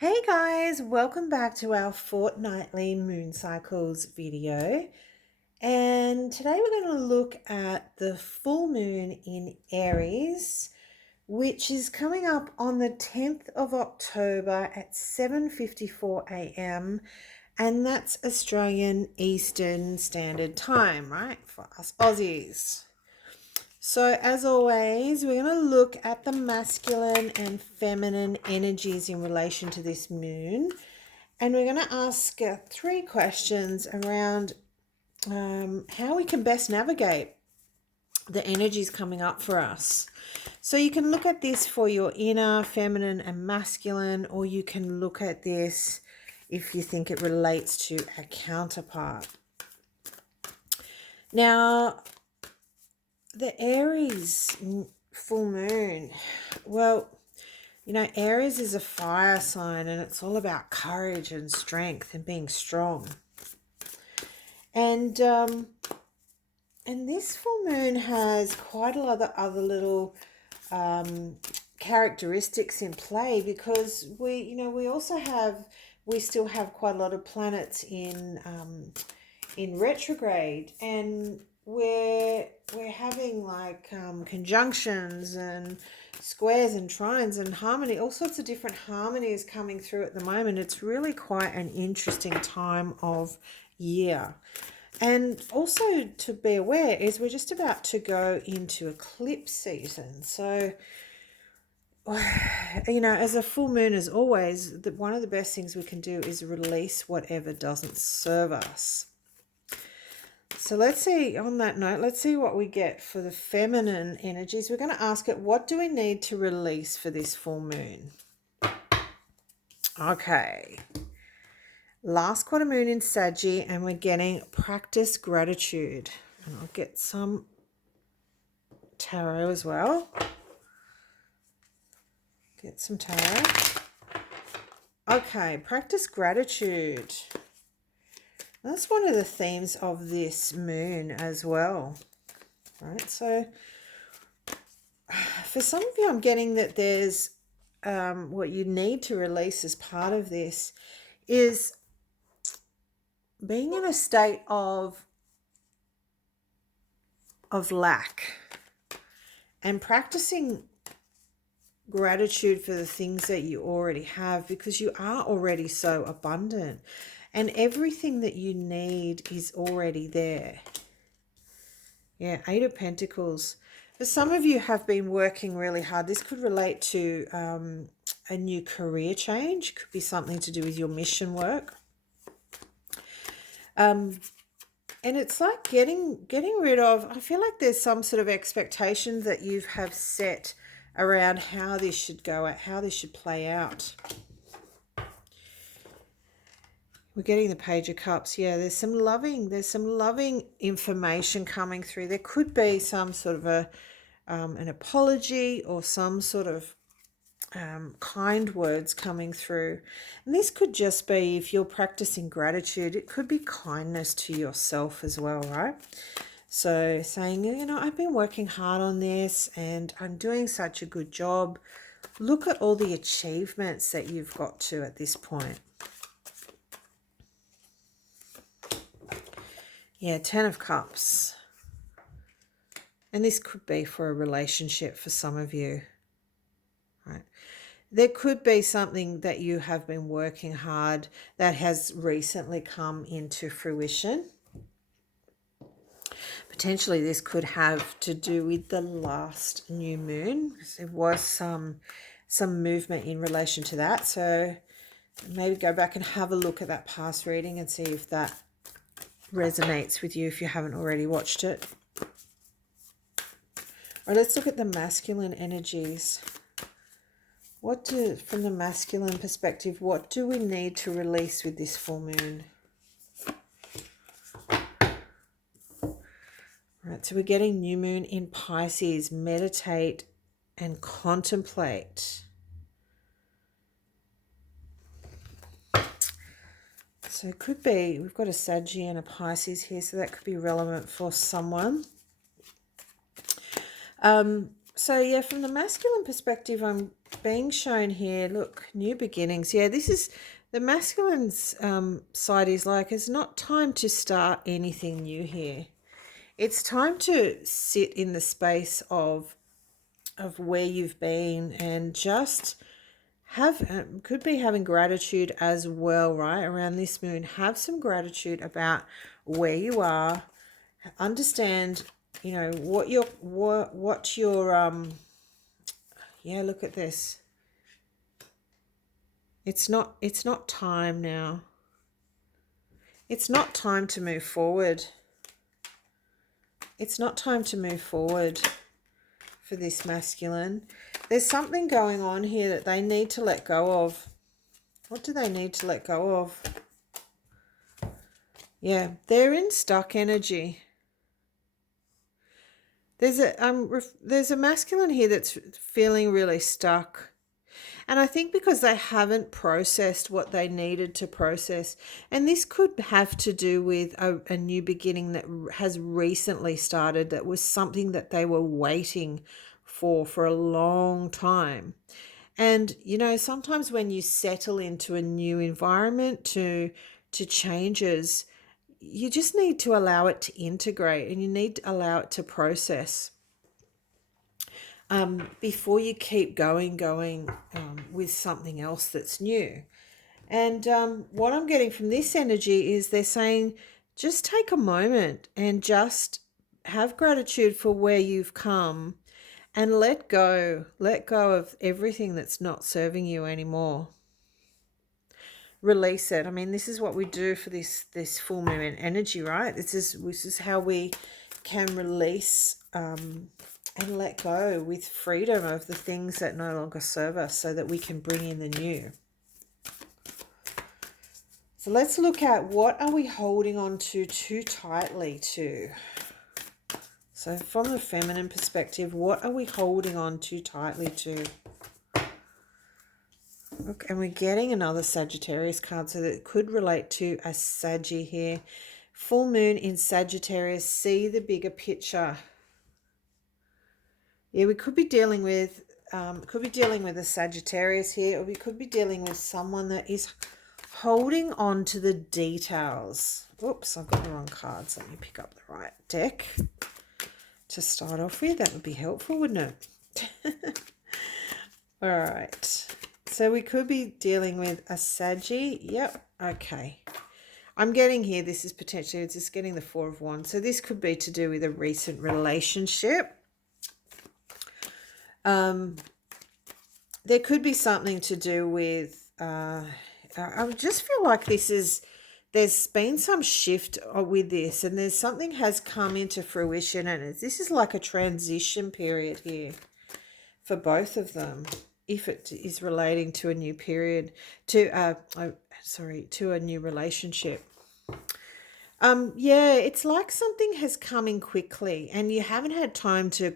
Hey guys, welcome back to our fortnightly moon cycles video. And today we're going to look at the full moon in Aries, which is coming up on the 10th of October at 7:54 a.m. And that's Australian Eastern Standard Time, right? For us Aussies. So as always, we're going to look at the masculine and feminine energies in relation to this moon. And we're going to ask three questions around how we can best navigate the energies coming up for us. So you can look at this for your inner feminine and masculine, or you can look at this if you think it relates to a counterpart. Now, the Aries full moon, well, Aries is a fire sign and it's all about courage and strength and being strong. And this full moon has quite a lot of other little characteristics in play, because we still have quite a lot of planets in retrograde, and we're having like conjunctions and squares and trines and harmony, all sorts of different harmonies coming through at the moment. It's really quite an interesting time of year. And also to be aware is we're just about to go into eclipse season. So, as a full moon, as always, one of the best things we can do is release whatever doesn't serve us. So let's see, on that note, let's see what we get for the feminine energies. We're going to ask it, what do we need to release for this full moon? Okay. Last quarter moon in Saggy, and we're getting practice gratitude. And I'll get some tarot as well. Get some tarot. Okay, practice gratitude. That's one of the themes of this moon as well, right? So for some of you, I'm getting that there's what you need to release as part of this is being in a state of lack and practicing gratitude for the things that you already have, because you are already so abundant. And everything that you need is already there. Yeah, Eight of Pentacles. For some of you have been working really hard. This could relate to a new career change. Could be something to do with your mission work. And it's like getting rid of, I feel like there's some sort of expectation that you have set around how this should go out, how this should play out. We're getting the Page of Cups. Yeah, there's some loving information coming through. There could be some sort of an apology or some sort of kind words coming through. And this could just be, if you're practicing gratitude, it could be kindness to yourself as well, right? So saying, I've been working hard on this and I'm doing such a good job. Look at all the achievements that you've got to at this point. Yeah, Ten of Cups. And this could be for a relationship for some of you, right? There could be something that you have been working hard that has recently come into fruition. Potentially this could have to do with the last new moon. There was some movement in relation to that. So maybe go back and have a look at that past reading and see if that resonates with you if you haven't already watched it. All right, let's look at the masculine energies. From the masculine perspective, what do we need to release with this full moon? All right, so we're getting new moon in Pisces. Meditate and contemplate. So it could be, we've got a Saggy and a Pisces here, so that could be relevant for someone. So yeah, from the masculine perspective, I'm being shown here, look, new beginnings. Yeah, this is the masculine's side is like, it's not time to start anything new here. It's time to sit in the space of where you've been and just have, could be having gratitude as well, right? Around this moon, have some gratitude about where you are. Understand, you know, what your yeah, look at this. It's not time now. It's not time to move forward. It's not time to move forward for this masculine. There's something going on here that they need to let go of. What do they need to let go of? Yeah, they're in stuck energy. There's a masculine here that's feeling really stuck. And I think because they haven't processed what they needed to process. And this could have to do with a new beginning that has recently started, that was something that they were waiting for a long time. And, you know, sometimes when you settle into a new environment to changes, you just need to allow it to integrate and you need to allow it to process. Before you keep going with something else that's new. And what I'm getting from this energy is they're saying just take a moment and just have gratitude for where you've come and let go of everything that's not serving you anymore. Release it. I mean, this is what we do for this full moon energy, right? This is how we can release and let go with freedom of the things that no longer serve us so that we can bring in the new. So let's look at what are we holding on to too tightly to. So from the feminine perspective, what are we holding on too tightly to? Look, and we're getting another Sagittarius card, so that it could relate to a Saggy here. Full moon in Sagittarius, see the bigger picture. Yeah, we could be dealing with a Sagittarius here, or we could be dealing with someone that is holding on to the details. Oops, I've got the wrong cards. Let me pick up the right deck to start off with. That would be helpful, wouldn't it? All right. So we could be dealing with a Saggy. Yep. Okay. I'm getting here, this is potentially, it's just getting the Four of Wands. So this could be to do with a recent relationship. There could be something to do with, I just feel like there's been some shift with this, and there's something has come into fruition, and this is like a transition period here for both of them, if it is relating to a new period, to a new relationship. Yeah, it's like something has come in quickly and you haven't had time to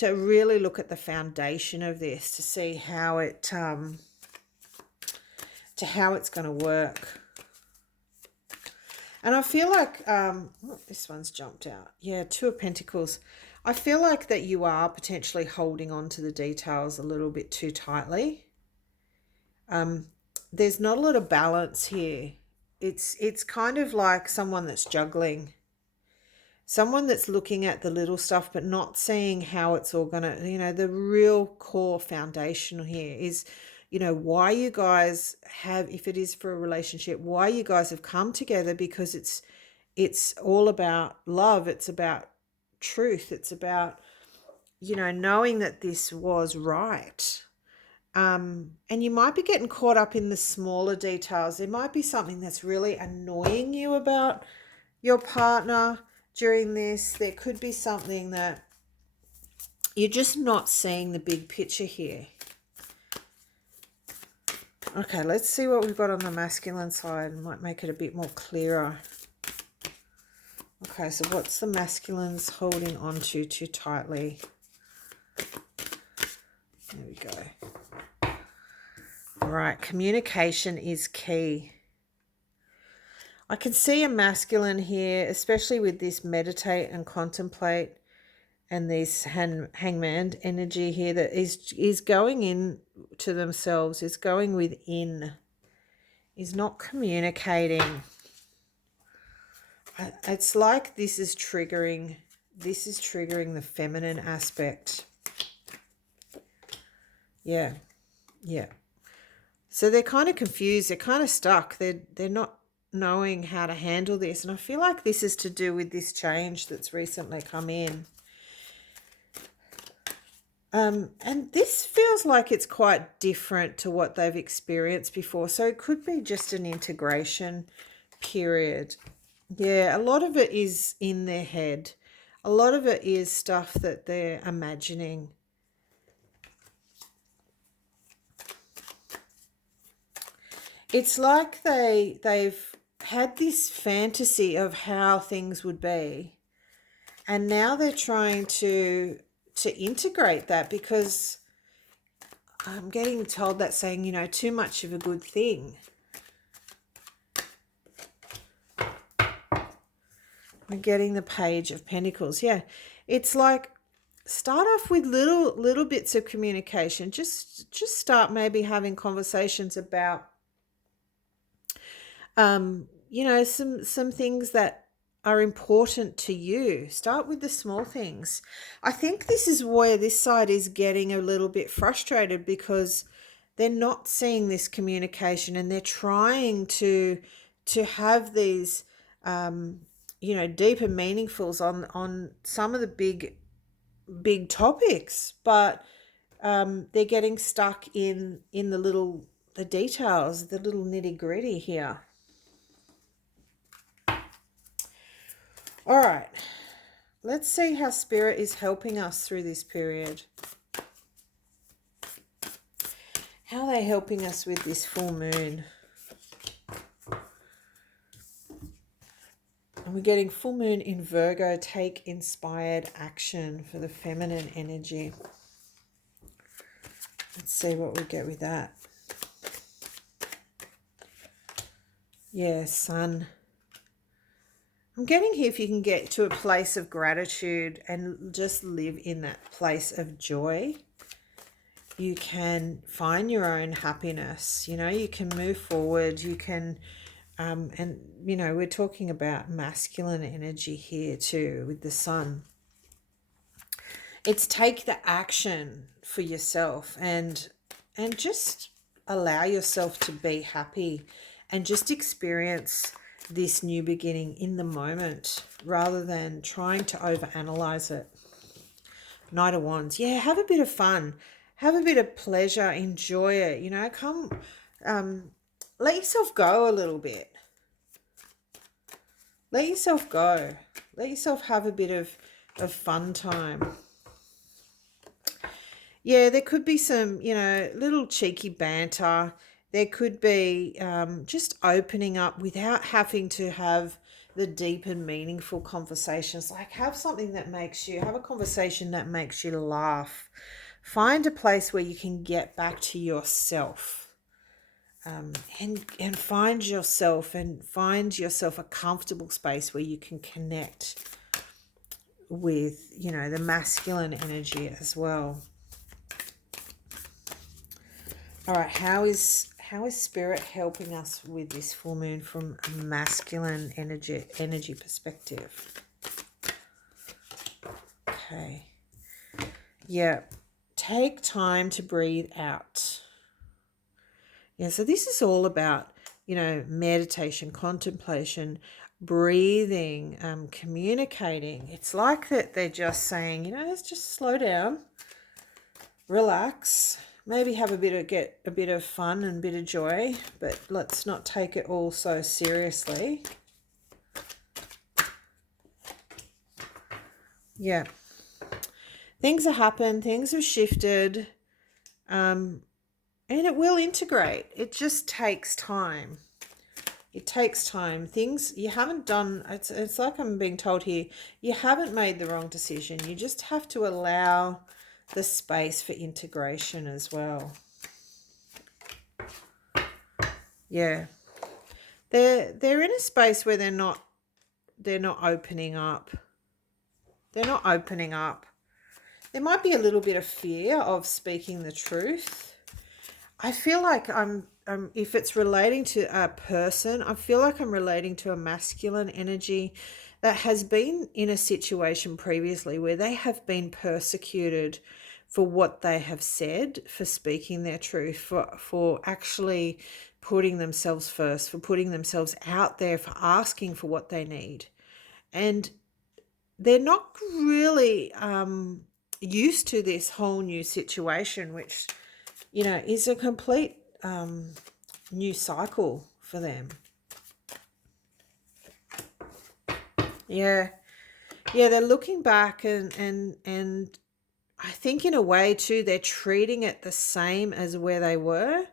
really look at the foundation of this to see how it's going to work. And I feel like, this one's jumped out. Yeah, Two of Pentacles. I feel like that you are potentially holding on to the details a little bit too tightly. There's not a lot of balance here. It's kind of like someone that's juggling. Someone that's looking at the little stuff but not seeing how it's all going to, you know, the real core foundation here is, you know, why you guys have, if it is for a relationship, why you guys have come together, because it's all about love. It's about truth. It's about, you know, knowing that this was right. And you might be getting caught up in the smaller details. There might be something that's really annoying you about your partner during this. There could be something that you're just not seeing the big picture here. Okay, let's see what we've got on the masculine side. Might make it a bit more clearer. Okay, so what's the masculines holding on to too tightly? There we go. All right, communication is key. I can see a masculine here, especially with this meditate and contemplate. and this hangman energy here that is going in to themselves, is going within, is not communicating. It's like this is triggering the feminine aspect. Yeah. So they're kind of confused, they're kind of stuck, they're not knowing how to handle this, and I feel like this is to do with this change that's recently come in. And this feels like it's quite different to what they've experienced before. So it could be just an integration period. Yeah, a lot of it is in their head. A lot of it is stuff that they're imagining. It's like they've had this fantasy of how things would be. And now they're trying to integrate that, because I'm getting told that saying, too much of a good thing. We're getting the Page of Pentacles. Yeah, it's like start off with little bits of communication. Just start maybe having conversations about, some things that are important to you. Start with the small things. I think this is where this side is getting a little bit frustrated, because they're not seeing this communication, and they're trying to have these deeper meaningfuls on some of the big topics, but they're getting stuck in the details, the little nitty-gritty here. All right, let's see how Spirit is helping us through this period. How are they helping us with this full moon? And we're getting full moon in Virgo. Take inspired action for the feminine energy. Let's see what we get with that. Yeah, Sun. I'm getting here, if you can get to a place of gratitude and just live in that place of joy, you can find your own happiness. You can move forward. You can, and we're talking about masculine energy here too with the Sun. It's take the action for yourself and just allow yourself to be happy and just experience this new beginning in the moment, rather than trying to overanalyze it. Knight of Wands. Yeah, have a bit of fun. Have a bit of pleasure. Enjoy it. Come, let yourself go a little bit. Let yourself go. Let yourself have a bit of fun time. Yeah, there could be some, little cheeky banter. There could be just opening up without having to have the deep and meaningful conversations. Like have a conversation that makes you laugh. Find a place where you can get back to yourself, and find yourself a comfortable space where you can connect with, the masculine energy as well. All right, how is Spirit helping us with this full moon from a masculine energy perspective? Okay. Yeah. Take time to breathe out. Yeah, so this is all about, meditation, contemplation, breathing, communicating. It's like that they're just saying, let's just slow down, relax, maybe get a bit of fun and a bit of joy, but let's not take it all so seriously. Yeah. Things have happened, things have shifted, and it will integrate. It just takes time. It takes time. Things you haven't done, it's like I'm being told here, you haven't made the wrong decision. You just have to allow the space for integration as well. Yeah. They're in a space where they're not opening up. They're not opening up. There might be a little bit of fear of speaking the truth. I feel like if it's relating to a person, I feel like I'm relating to a masculine energy that has been in a situation previously where they have been persecuted for what they have said, for speaking their truth, for actually putting themselves first, for putting themselves out there, for asking for what they need. And they're not really used to this whole new situation, which, is a complete new cycle for them. Yeah. Yeah, they're looking back and I think in a way too, they're treating it the same as where they were.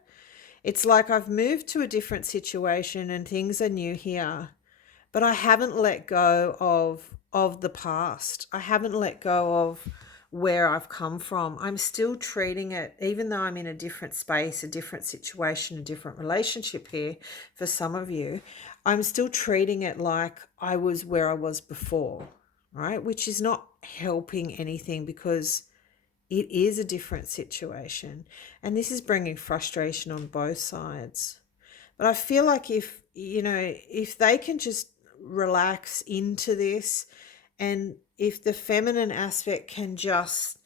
It's like I've moved to a different situation and things are new here, but I haven't let go of the past. I haven't let go of where I've come from. I'm still treating it, even though I'm in a different space, a different situation, a different relationship here for some of you, I'm still treating it like I was where I was before, right? Which is not helping anything because it is a different situation. And this is bringing frustration on both sides. But I feel like if they can just relax into this, and if the feminine aspect can just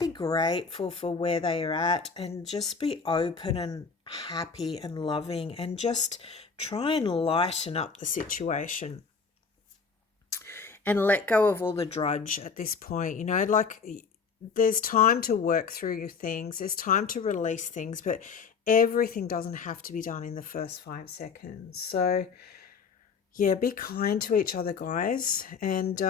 be grateful for where they are at and just be open and happy and loving and just try and lighten up the situation and let go of all the drudge at this point. Like, there's time to work through your things, there's time to release things, but everything doesn't have to be done in the first 5 seconds. So yeah, be kind to each other, guys. And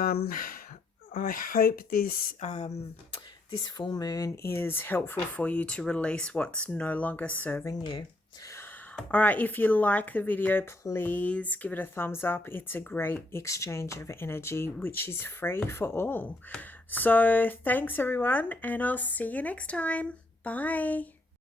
I hope this full moon is helpful for you to release what's no longer serving you. All right, if you like the video, please give it a thumbs up. It's a great exchange of energy, which is free for all. So thanks, everyone, and I'll see you next time. Bye.